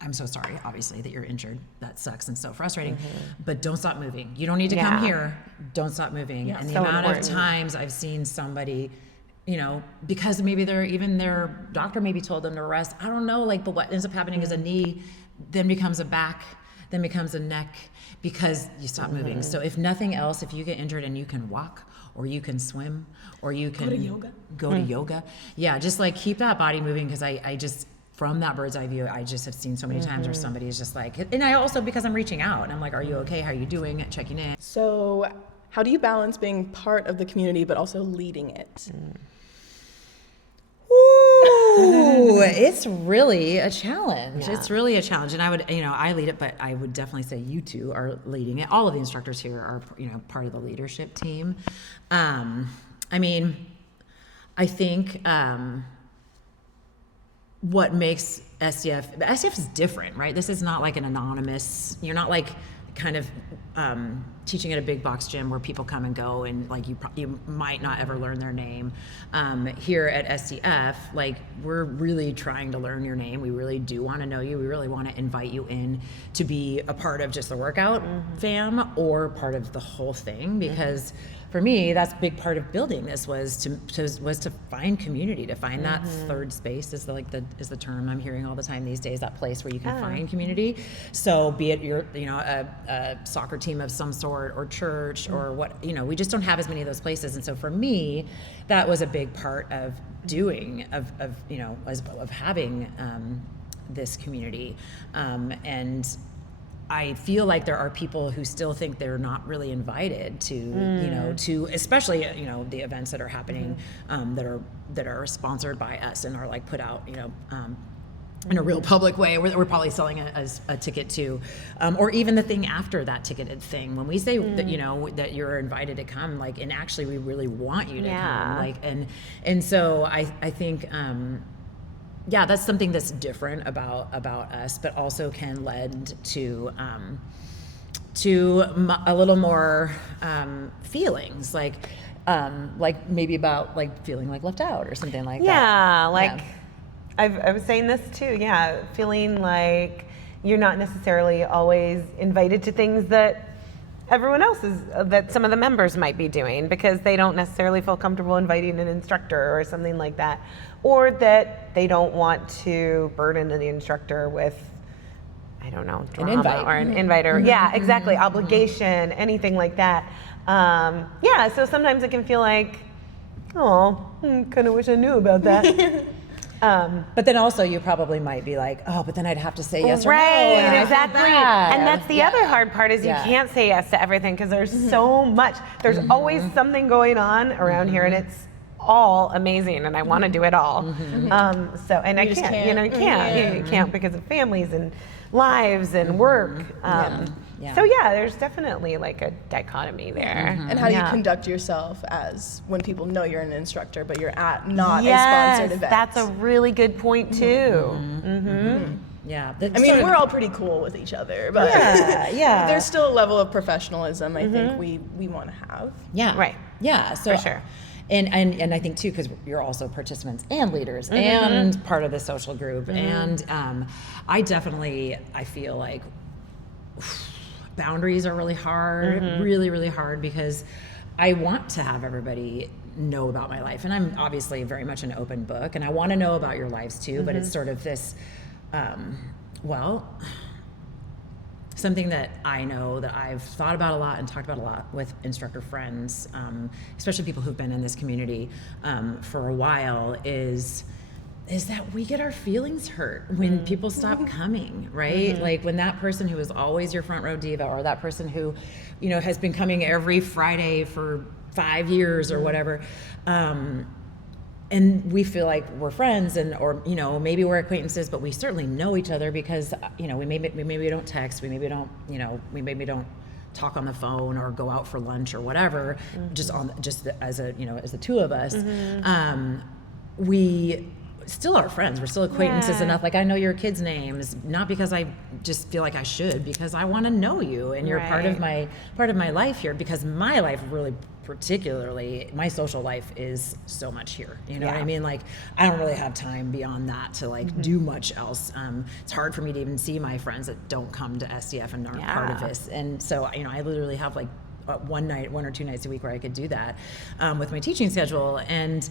I'm so sorry, obviously, that you're injured. That sucks and so frustrating, but don't stop moving. You don't need to come here. Don't stop moving. And the amount of times I've seen somebody, because maybe their doctor maybe told them to rest. I don't know, but what ends up happening is a knee then becomes a back, then becomes a neck, because you stop moving. So if nothing else, if you get injured and you can walk, or you can swim, or you can go to yoga. Yeah, just like keep that body moving, because I just, from that bird's eye view, I just have seen so many times where somebody is just like, and I also, because I'm reaching out and I'm like, are you okay? How are you doing? Checking in. So how do you balance being part of the community but also leading it? Ooh, it's really a challenge. Yeah. It's really a challenge. And I would, I lead it, but I would definitely say you two are leading it. All of the instructors here are, part of the leadership team. I think, what makes SDF is different, right? This is not like an anonymous, you're not like kind of teaching at a big box gym where people come and go and like you might not ever learn their name. Here at SDF, like we're really trying to learn your name. We really do want to know you. We really want to invite you in to be a part of just the workout fam or part of the whole thing, because for me, that's a big part of building this was to find community, to find that third space is the term I'm hearing all the time these days, that place where you can find community. So be it your, a soccer team of some sort or church or what, we just don't have as many of those places. And so for me, that was a big part of doing, of having this community. And I feel like there are people who still think they're not really invited to, to especially, the events that are happening that are sponsored by us and are like put out, in a real public way. We're probably selling it as a ticket to, or even the thing after that ticketed thing. When we say that, that you're invited to come, like, and actually we really want you to come, like, and so I think, that's something that's different about us, but also can lend to a little more feelings, like maybe about like feeling like left out or something like that. I was saying this too. Yeah, feeling like you're not necessarily always invited to things that everyone else is, that some of the members might be doing, because they don't necessarily feel comfortable inviting an instructor or something like that, or that they don't want to burden the instructor with, I don't know, drama an invite or an invite or exactly, obligation, anything like that. So sometimes it can feel like, kind of wish I knew about that. But then also you probably might be like, but then I'd have to say yes or no. Right, exactly. And that's the other hard part is you can't say yes to everything because there's so much. There's always something going on around here, and it's all amazing, and I want to do it all. And I can't. You can't because of families and lives and work. So there's definitely like a dichotomy there. And how do you conduct yourself as when people know you're an instructor, but you're at not a sponsored event? That's a really good point too. Yeah, I mean, we're all pretty cool with each other, but there's still a level of professionalism I think we want to have. Yeah, right. Yeah, so for sure. And I think too, because you're also participants and leaders and part of the social group, and I feel like boundaries are really hard, really, really hard, because I want to have everybody know about my life, and I'm obviously very much an open book, and I want to know about your lives too, but it's sort of this, something that I know that I've thought about a lot and talked about a lot with instructor friends, especially people who've been in this community for a while, is that we get our feelings hurt when people stop coming, right? Like when that person who is always your front row diva, or that person who, has been coming every Friday for 5 years or whatever, and we feel like we're friends, or maybe we're acquaintances, but we certainly know each other because we maybe don't text, we maybe don't talk on the phone or go out for lunch or whatever, just as the two of us. We still are friends. We're still acquaintances enough. Like, I know your kids' names, not because I just feel like I should, because I want to know you, and you're part of my life here, because my life really, particularly my social life, is so much here. You know what I mean? Like, I don't really have time beyond that to like do much else. It's hard for me to even see my friends that don't come to SDF and aren't part of this. And so, I literally have like one or 2 nights a week where I could do that with my teaching schedule. And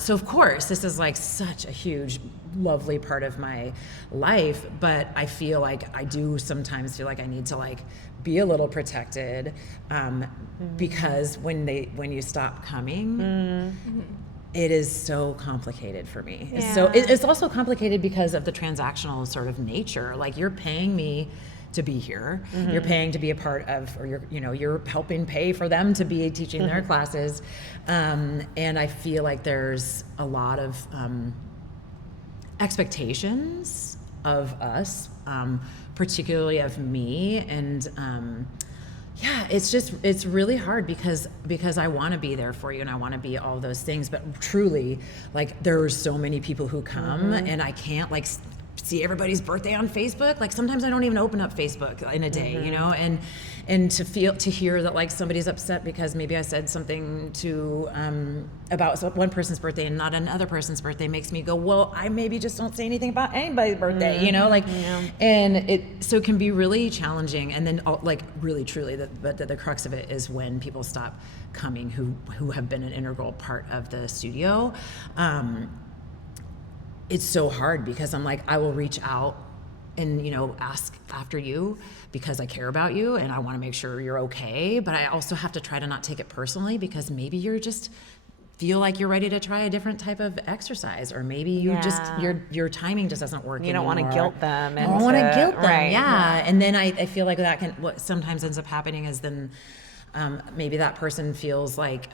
so of course this is like such a huge, lovely part of my life, but I feel like I do sometimes feel like I need to like be a little protected, because when you stop coming, it is so complicated for me. It's also complicated because of the transactional sort of nature. Like, you're paying me to be here, you're paying to be a part of, or you're helping pay for them to be teaching their classes, and I feel like there's a lot of expectations of us, particularly of me, and it's really hard because I want to be there for you and I want to be all those things, but truly, like, there are so many people who come and I can't like see everybody's birthday on Facebook. Like, sometimes I don't even open up Facebook in a day, you know, and to hear that like somebody's upset because maybe I said something to about one person's birthday and not another person's birthday makes me go, well, I maybe just don't say anything about anybody's birthday, you know, like, and it can be really challenging. And then like really truly the crux of it is when people stop coming who have been an integral part of the studio. It's so hard because I'm like, I will reach out and, you know, ask after you because I care about you and I want to make sure you're okay. But I also have to try to not take it personally because maybe you're just feel like you're ready to try a different type of exercise, or maybe you just your timing just doesn't work. You don't want to guilt them. I don't want to guilt them. Right. Yeah. And then I feel like that what sometimes ends up happening is then maybe that person feels like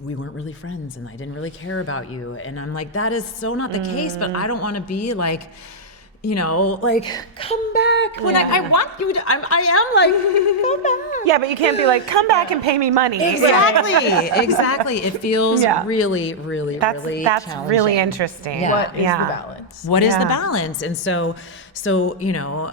we weren't really friends and I didn't really care about you. And I'm like, that is so not the case, but I don't want to be like, you know, like, come back when I want you to, I am like, come back. Yeah, but you can't be like, come back and pay me money. Exactly. It feels really, really, really That's challenging. Really interesting. Yeah. What is the balance? What is the balance? And so, you know,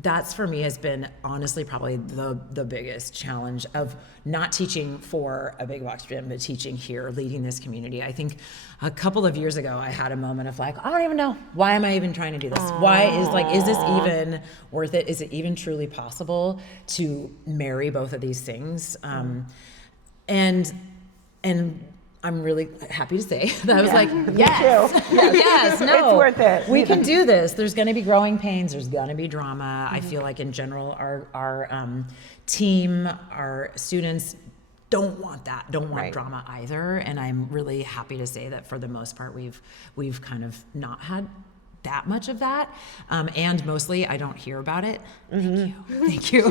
that's for me has been honestly probably the biggest challenge of not teaching for a big box gym, but teaching here, leading this community. I think a couple of years ago, I had a moment of like, I don't even know. Why am I even trying to do this? Why is this even worth it? Is it even truly possible to marry both of these things? And I'm really happy to say that I was like, yes, no, it's worth it. We can do this. There's going to be growing pains. There's going to be drama. I feel like in general, our team, our students don't want that. Don't want drama either. And I'm really happy to say that for the most part, we've kind of not had that much of that, and mostly I don't hear about it. Thank you.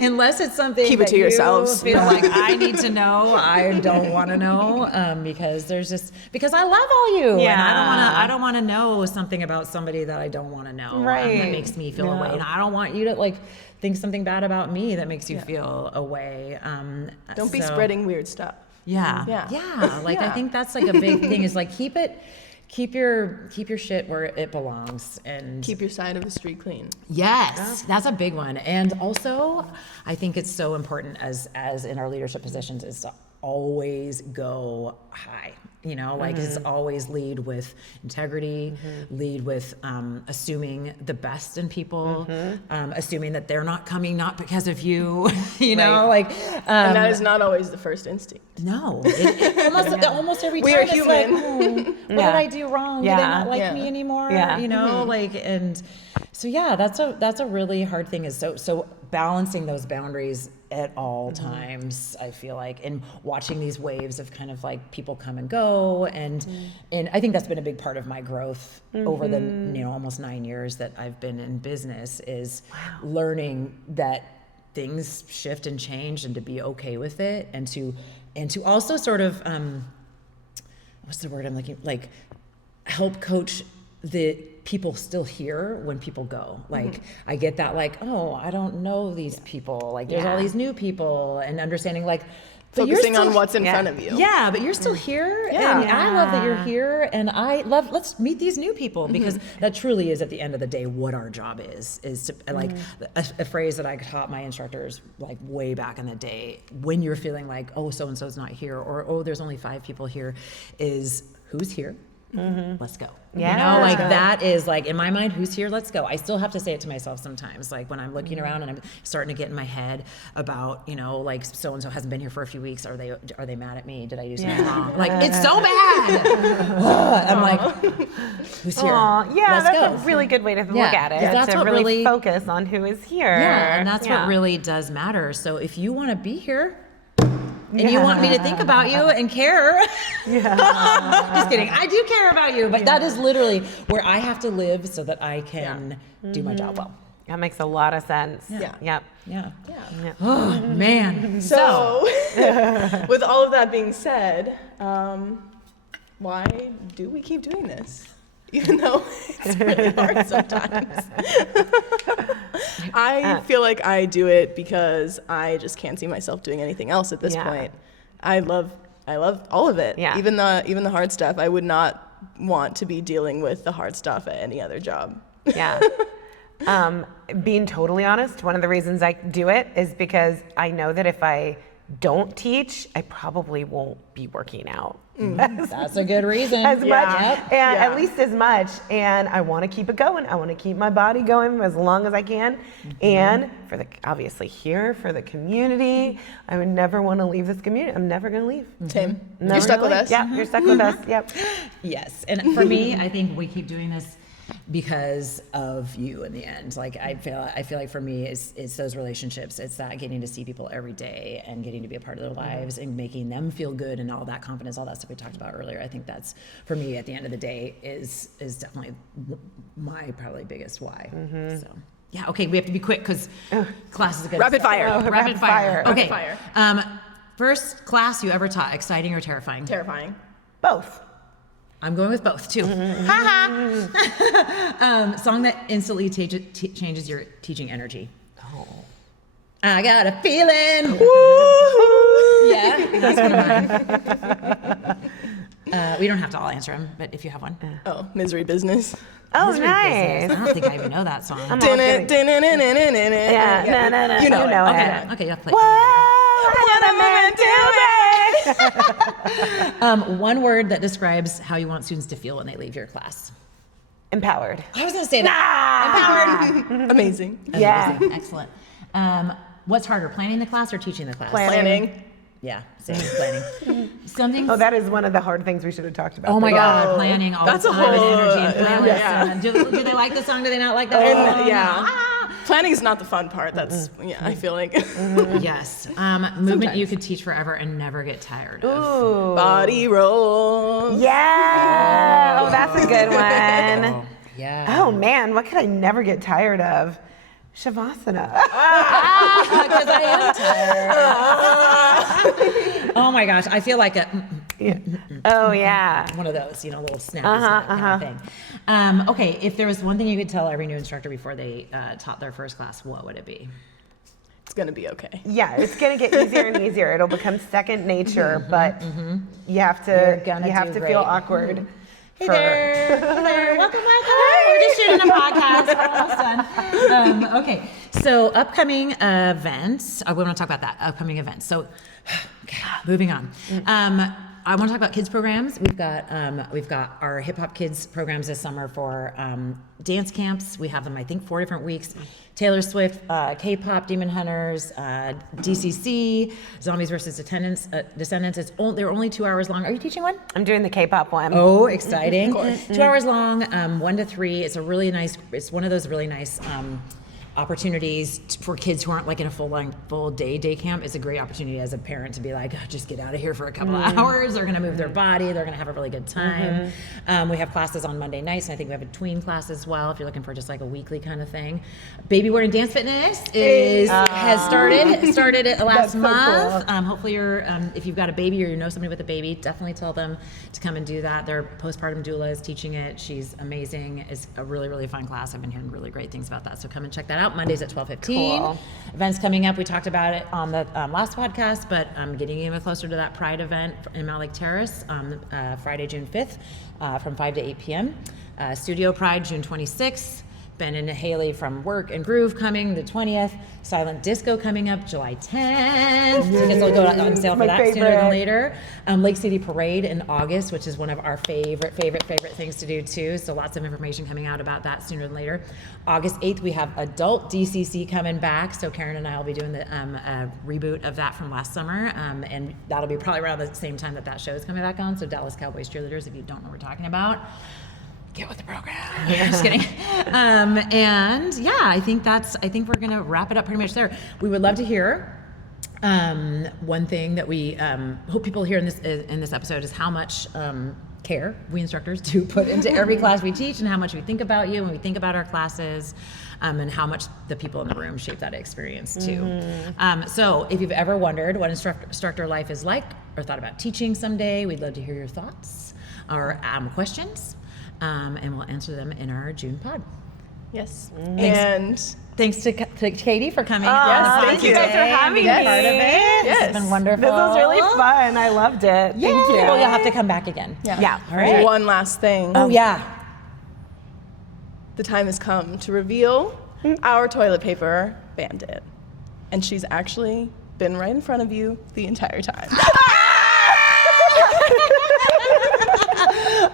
Unless it's something keep it to yourselves. Feel like I need to know. I don't want to know because I love all you, and I don't want to know something about somebody that I don't want to know. That makes me feel away, and I don't want you to like think something bad about me that makes you feel away. Don't be spreading weird stuff. I think that's like a big thing is like keep your shit where it belongs and keep your side of the street clean. Yes, that's a big one. And also, I think it's so important as in our leadership positions is to always go high. You know, like it's always lead with integrity, lead with assuming the best in people, assuming that they're not coming not because of you, you know, like. And that is not always the first instinct. No, almost every time we are it's human. like, what did I do wrong? Do they not like me anymore? You know, like, and so that's a really hard thing is so balancing those boundaries at all times, I feel like, and watching these waves of kind of like people come and go, and I think that's been a big part of my growth over the almost 9 years that I've been in business is learning that things shift and change, and to be okay with it, and to also sort of what's the word I'm looking, like help coach the people still here when people go. Like I get that like, oh, I don't know these people, like there's all these new people, and understanding like focusing on what's in front of you. Yeah, but you're still here, and I love that you're here, and let's meet these new people, because that truly is at the end of the day what our job is to like a phrase that I taught my instructors like way back in the day, when you're feeling like, oh, so and so's not here, or oh, there's only 5 people here, is who's here? Let's go. You know, like that is like in my mind, who's here? Let's go. I still have to say it to myself sometimes, like when I'm looking around and I'm starting to get in my head about, you know, like so and so hasn't been here for a few weeks. Are they mad at me? Did I do something wrong? Like it's so bad. I'm like, who's here? Let's go. A really good way to look at it. That's to what really focus on who is here. Yeah, and that's what really does matter. So if you want to be here, and you want me to think about you and care. Just kidding. I do care about you, but that is literally where I have to live so that I can do my job well. That makes a lot of sense. Yeah. Oh, man. So with all of that being said, why do we keep doing this? even though it's really hard sometimes. I feel like I do it because I just can't see myself doing anything else at this point. I love all of it. Even the hard stuff. I would not want to be dealing with the hard stuff at any other job. Yeah. Being totally honest, one of the reasons I do it is because I know that if I don't teach, I probably won't be working out. That's a good reason. As much, and at least as much. And I want to keep it going. I want to keep my body going as long as I can. And for obviously here for the community, I would never want to leave this community. I'm never going to leave. Same. Never You're stuck gonna with leave. us. Yeah, you're stuck with us. Yep. Yes, and for me, I think we keep doing this because of you in the end. Like I feel like for me it's those relationships. It's that getting to see people every day and getting to be a part of their lives and making them feel good and all that confidence, all that stuff we talked about earlier. I think that's for me at the end of the day is definitely my probably biggest why. So yeah, okay, we have to be quick because class is a good Rapid fire. Rapid fire. Okay. Rapid fire. First class you ever taught, exciting or terrifying? Terrifying. Both. I'm going with both too. Song that instantly changes your teaching energy. Oh. I got a feeling. Yeah, that's one of mine. We don't have to all answer them, but if you have one. Oh, Misery Business. Oh, Misery nice. Business. I don't think I even know that song. Yeah, no. You know it. Okay, okay, you have to play. What a man doing? One word that describes how you want students to feel when they leave your class. Empowered. I was going to say that. Empowered. Amazing. Yeah. Excellent. What's harder, planning the class or teaching the class? Planning. Yeah, same, planning. Something. Oh, that is one of the hard things we should have talked about. Oh my God, planning all That's the a time and whole- energy and playlist. yeah. And do they like the song? Do they not like that And song? yeah, planning is not the fun part. That's I feel like Yes. Movement you could teach forever and never get tired of. Ooh. body roll. Yeah. Oh, that's a good one. Yeah. Oh man, what could I never get tired of? Shavasana. Because I am tired. Oh my gosh, I feel like Oh yeah. one of those, little snappy kind of thing. Okay, if there was one thing you could tell every new instructor before they taught their first class, what would it be? It's gonna be okay. Yeah, it's gonna get easier and easier. It'll become second nature, but you have You're to gonna do feel great. awkward. Hey there. Welcome. We're just shooting a podcast. We're almost done. Okay, so upcoming events. We want to talk about that. Upcoming events. So, okay, moving on. I want to talk about kids programs. We've got our hip hop kids programs this summer for dance camps. We have them, I think, 4 different weeks. Taylor Swift, K-pop, Demon Hunters, DCC, Zombies versus Descendants. They're only 2 hours long. Are you teaching one? I'm doing the K-pop one. Oh, exciting. 2 hours long, 1 to 3. It's it's one of those really nice opportunities for kids who aren't like in a full day camp. It's a great opportunity as a parent to be like, oh, just get out of here for a couple of hours. They're going to move their body. They're going to have a really good time. We have classes on Monday nights, and I think we have a tween class as well if you're looking for just like a weekly kind of thing. Baby Wearing Dance Fitness has started it last month. Cool. Hopefully if you've got a baby or you know somebody with a baby, definitely tell them to come and do that. Their postpartum doula is teaching it. She's amazing. It's a really, really fun class. I've been hearing really great things about that. So come and check that out. Mondays at 12:15. Cool. Events coming up. We talked about it on the last podcast, but getting even closer to that Pride event in Mount Lake Terrace on Friday, June 5th from 5 to 8 p.m. Studio Pride, June 26th. Ben and Haley from Work and Groove coming the 20th. Silent Disco coming up July 10th. Tickets will go on sale for that sooner than later. Lake City Parade in August, which is one of our favorite things to do too. So lots of information coming out about that sooner than later. August 8th, we have Adult DCC coming back. So Karen and I will be doing the reboot of that from last summer. And that'll be probably around the same time that show is coming back on. So Dallas Cowboys cheerleaders, if you don't know what we're talking about, get with the program. Just kidding. And yeah, I think we're gonna wrap it up pretty much there. We would love to hear. One thing that we hope people hear in this episode is how much care we instructors do put into every class we teach, and how much we think about you when we think about our classes, and how much the people in the room shape that experience too. So if you've ever wondered what instructor life is like, or thought about teaching someday, we'd love to hear your thoughts or questions. and we'll answer them in our June pod. Yes. Thanks. And Thanks to Katie for coming. Yes, thank you guys for having being me. part of it. This Yes. has been wonderful. This was really fun. I loved it. Yay. Thank you. Well, you'll have to come back again. Yeah. All right. one last thing. Oh, yeah. The time has come to reveal our toilet paper bandit. And she's actually been right in front of you the entire time.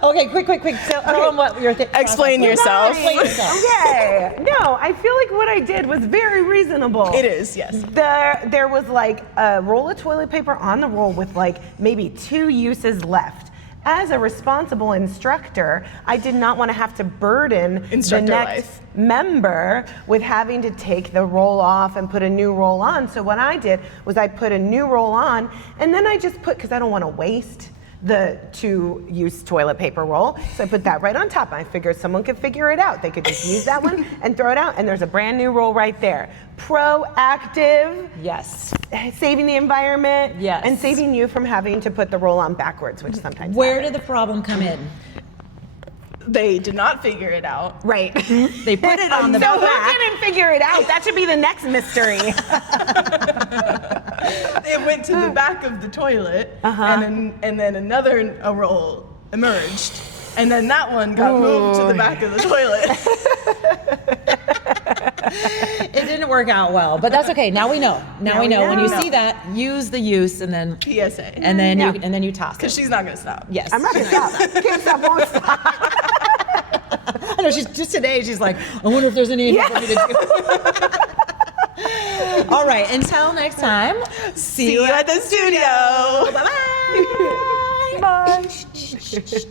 Okay, quick. Tell them what you're thinking. Explain yourself. Explain yourself. Okay. No, I feel like what I did was very reasonable. It is, yes. There was like a roll of toilet paper on the roll with like maybe 2 uses left. As a responsible instructor, I did not want to have to burden Instructor the next life. member with having to take the roll off and put a new roll on. So what I did was I put a new roll on, and then I just put, because I don't want to waste the 2-use toilet paper roll. So I put that right on top. I figured someone could figure it out. They could just use that one and throw it out, and there's a brand new roll right there. Proactive, Yes. saving the environment, Yes. and saving you from having to put the roll on backwards, which sometimes Where happens. did the problem come in? They did not figure it out. Right. They put it on the So who back. didn't figure it out? That should be the next mystery. It went to the back of the toilet, and then another roll emerged, and then that one got moved to the back of the toilet. It didn't work out well, but that's okay. Now we know. Now we know. When you see that, use the use, and then PSA. and then you toss Because it. she's not gonna stop. Yes. I'm not gonna stop. Can't stop, won't stop. I know. She's just today. She's like, I wonder if there's any for me to do. All right. Until next time. See you at the studio. Bye-bye. Bye.